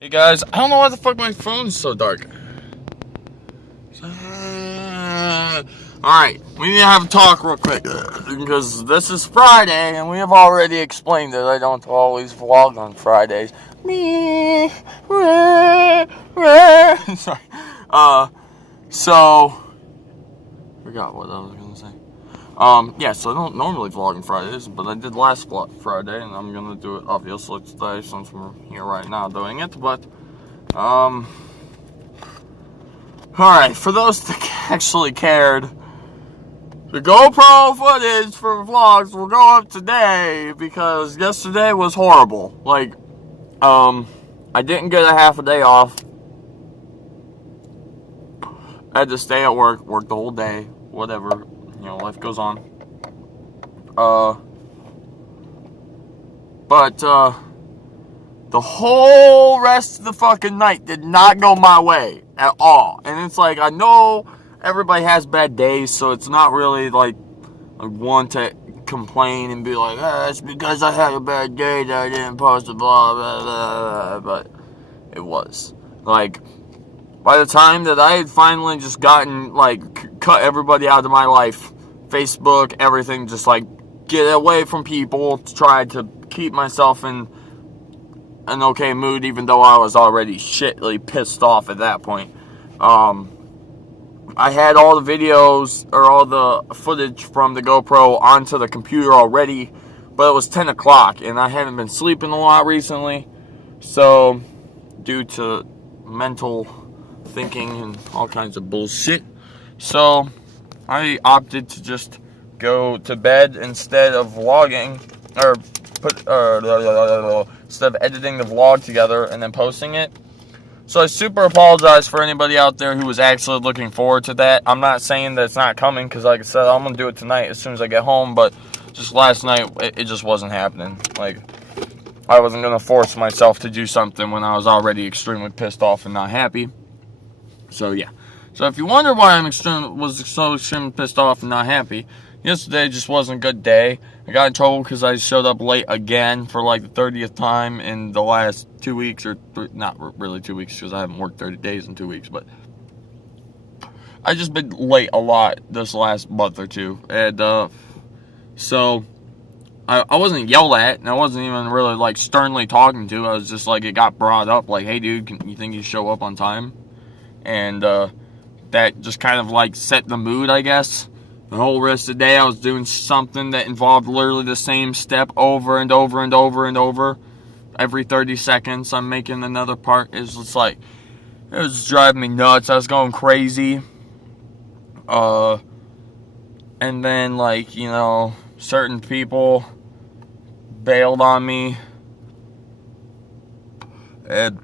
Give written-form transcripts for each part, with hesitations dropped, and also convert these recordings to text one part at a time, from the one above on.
Hey guys, I don't know why the fuck my phone's so dark. Alright, we need to have a talk real quick. Because this is Friday, and we have already explained that I don't always vlog on Fridays. Sorry. So, forgot what I was gonna say. Yeah, so I don't normally vlog on Fridays, but I did last Friday, and I'm gonna do it obviously today since we're here right now doing it, but, alright, for those that actually cared, the GoPro footage for vlogs will go up today, because yesterday was horrible. Like, I didn't get a half a day off. I had to stay at work the whole day, whatever. You know, life goes on. But the whole rest of the fucking night did not go my way at all. And it's like, I know everybody has bad days, so it's not really like I want to complain and be like, it's because I had a bad day that I didn't post a blah, blah, blah, blah. But it was. Like, by the time that I had finally just gotten, like, cut everybody out of my life, Facebook, everything, just like get away from people, to try to keep myself in an okay mood, even though I was already shitly pissed off at that point. I had all the videos or all the footage from the GoPro onto the computer already, but it was 10 o'clock and I haven't been sleeping a lot recently, so due to mental thinking and all kinds of bullshit, so I opted to just go to bed instead of vlogging, or instead of editing the vlog together and then posting it. So I super apologize for anybody out there who was actually looking forward to that. I'm not saying that it's not coming, because like I said, I'm going to do it tonight as soon as I get home, but just last night, it just wasn't happening. Like, I wasn't going to force myself to do something when I was already extremely pissed off and not happy. So yeah. So if you wonder why was so extremely pissed off and not happy, yesterday just wasn't a good day. I got in trouble because I showed up late again for like the 30th time in the last 2 weeks, or not really 2 weeks because I haven't worked 30 days in 2 weeks, but I just been late a lot this last month or two, and so I wasn't yelled at, and I wasn't even really like sternly talking to. I was just like, it got brought up like, hey dude, you think you show up on time? And that just kind of like set the mood, I guess. The whole rest of the day I was doing something that involved literally the same step over and over and over and over. Every 30 seconds I'm making another part. It's just like, it was just driving me nuts. I was going crazy. And then, like, you know, certain people bailed on me, and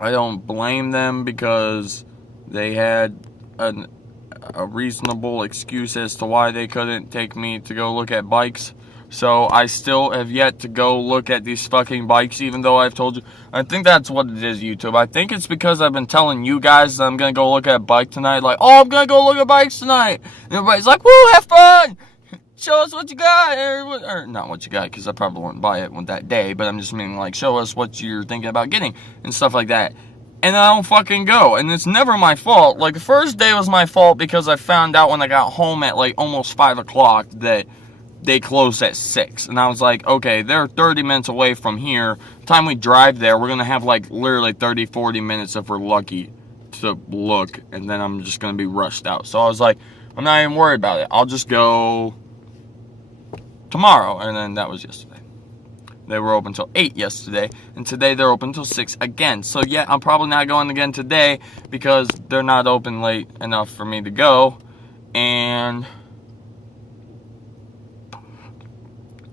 I don't blame them because they had a reasonable excuse as to why they couldn't take me to go look at bikes. So I still have yet to go look at these fucking bikes, even though I've told you. I think that's what it is, YouTube. I think it's because I've been telling you guys that I'm going to go look at a bike tonight. Like, oh, I'm going to go look at bikes tonight. And everybody's like, woo, have fun. Show us what you got. Or not what you got, because I probably wouldn't buy it that day. But I'm just meaning, like, show us what you're thinking about getting and stuff like that. And I don't fucking go. And it's never my fault. Like, the first day was my fault because I found out when I got home at, like, almost 5 o'clock that they closed at 6. And I was like, okay, they're 30 minutes away from here. The time we drive there, we're going to have, like, literally 30, 40 minutes if we're lucky to look. And then I'm just going to be rushed out. So I was like, I'm not even worried about it. I'll just go tomorrow. And then that was yesterday. They were open until 8 yesterday, and today they're open until 6 again. So yeah, I'm probably not going again today because they're not open late enough for me to go. And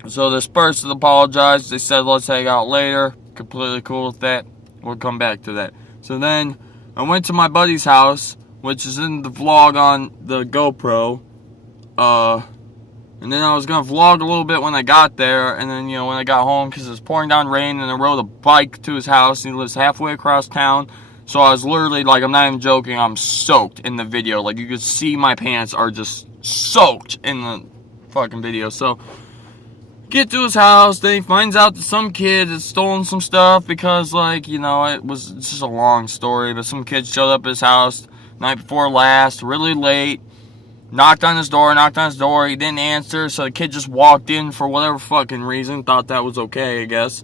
so this person apologized. They said, let's hang out later. Completely cool with that. We'll come back to that. So then I went to my buddy's house, which is in the vlog on the GoPro. And then I was going to vlog a little bit when I got there. And then, you know, when I got home, because it was pouring down rain, and I rode a bike to his house. He lives halfway across town. So I was literally, like, I'm not even joking, I'm soaked in the video. Like, you could see my pants are just soaked in the fucking video. So Get to his house, then he finds out that some kid had stolen some stuff because, like, you know, it's just a long story, but some kid showed up at his house night before last, really late, knocked on his door, he didn't answer, so the kid just walked in for whatever fucking reason, thought that was okay, I guess.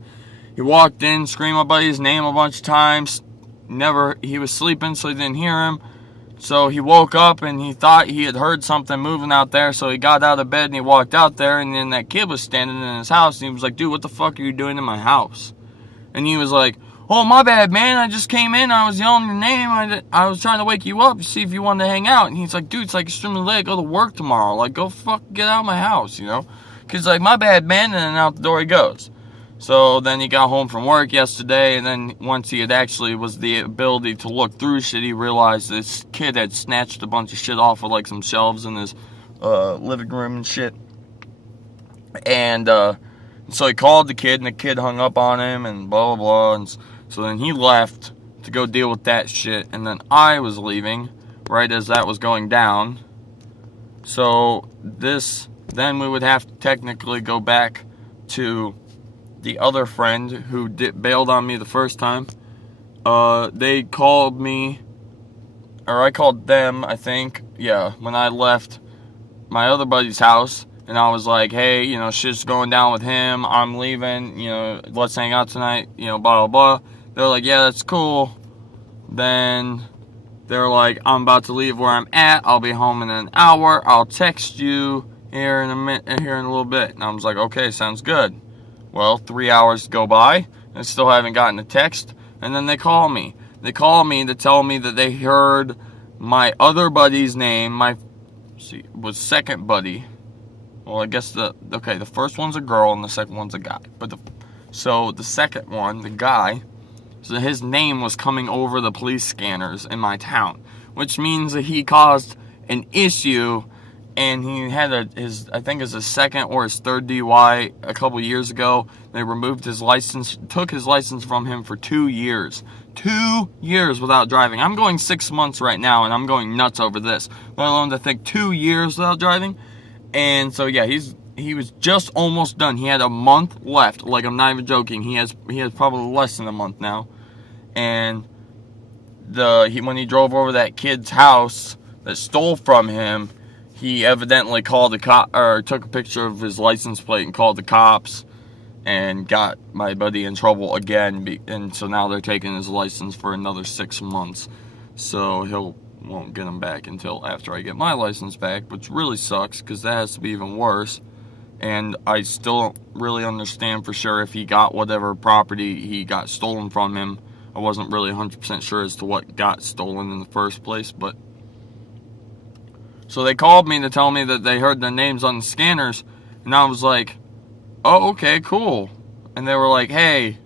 He walked in, screamed my buddy's name a bunch of times, he was sleeping, so he didn't hear him. So he woke up and he thought he had heard something moving out there, so he got out of bed and he walked out there, and then that kid was standing in his house and he was like, dude, what the fuck are you doing in my house? And he was like, oh, my bad, man, I just came in, I was yelling your name, I was trying to wake you up to see if you wanted to hang out. And he's like, dude, it's like extremely late, I go to work tomorrow, like, go fuck, get out of my house, you know? Kid's like, my bad, man, and then out the door he goes. So then he got home from work yesterday, and then once he had actually was the ability to look through shit, he realized this kid had snatched a bunch of shit off of like some shelves in his living room and shit. And so he called the kid, and the kid hung up on him and blah, blah, blah. And so then he left to go deal with that shit, and then I was leaving right as that was going down. So then we would have to technically go back to the other friend who bailed on me the first time. They called me, or I called them, I think, yeah, when I left my other buddy's house, and I was like, hey, you know, shit's going down with him, I'm leaving, you know, let's hang out tonight, you know, blah, blah, blah. They're like, yeah, that's cool. Then they're like, I'm about to leave where I'm at, I'll be home in an hour, I'll text you here in a little bit. And I was like, okay, sounds good. Well, 3 hours go by, and I still haven't gotten a text, and then they call me. They call me to tell me that they heard my other buddy's name, was second buddy. Well, I guess the first one's a girl, and the second one's a guy. So the second one, the guy, so his name was coming over the police scanners in my town, which means that he caused an issue. And he had I think it's his second or his third DUI a couple years ago. They removed his license, took his license from him for 2 years. 2 years without driving. I'm going 6 months right now, and I'm going nuts over this. Let alone to think 2 years without driving. And so, yeah, he was just almost done. He had a month left. Like, I'm not even joking. He has probably less than a month now. And when he drove over that kid's house that stole from him, he evidently called the cop, or took a picture of his license plate and called the cops, and got my buddy in trouble again. And so now they're taking his license for another 6 months. So won't get him back until after I get my license back, which really sucks because that has to be even worse. And I still don't really understand for sure if he got whatever property he got stolen from him. I wasn't really 100% sure as to what got stolen in the first place, but. So they called me to tell me that they heard their names on the scanners, and I was like, oh, okay, cool. And they were like, hey,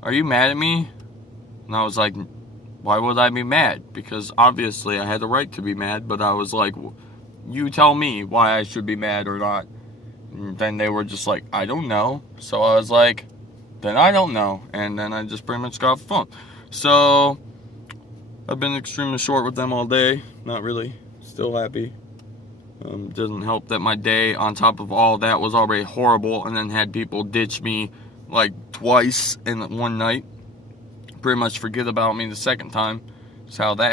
are you mad at me? And I was like, why would I be mad? Because obviously I had the right to be mad, but I was like, you tell me why I should be mad or not. And then they were just like, I don't know. So I was like, then I don't know. And then I just pretty much got off the phone. So I've been extremely short with them all day. Not really. Still happy. Doesn't help that my day on top of all that was already horrible, and then had people ditch me like twice in one night. Pretty much forget about me the second time. That's how that